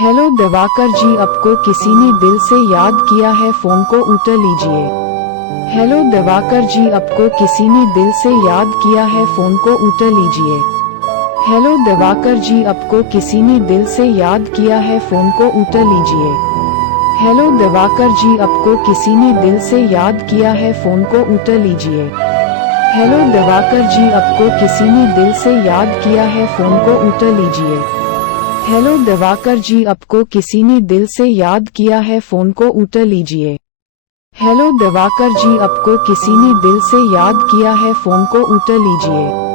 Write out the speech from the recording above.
Hello Diwakar जी, आपको किसी ने दिल से याद किया है, फोन को उठा लीजिए। हेलो दिवाकर जी, आपको किसी ने दिल से याद किया है, फोन को उठा लीजिए। हेलो दिवाकर जी, आपको किसी ने दिल से याद किया है, फोन को उठा लीजिए। हेलो दिवाकर जी, आपको किसी ने दिल से याद किया है, फोन को उठा लीजिए। हेलो दिवाकर जी, आपको किसी ने दिल से याद किया है, फोन को उठा लीजिए। हेलो दिवाकर जी, आपको किसी ने दिल से याद किया है, फोन को उठा लीजिए। हेलो दिवाकर जी, आपको किसी ने दिल से याद किया है, फोन को उठा लीजिए।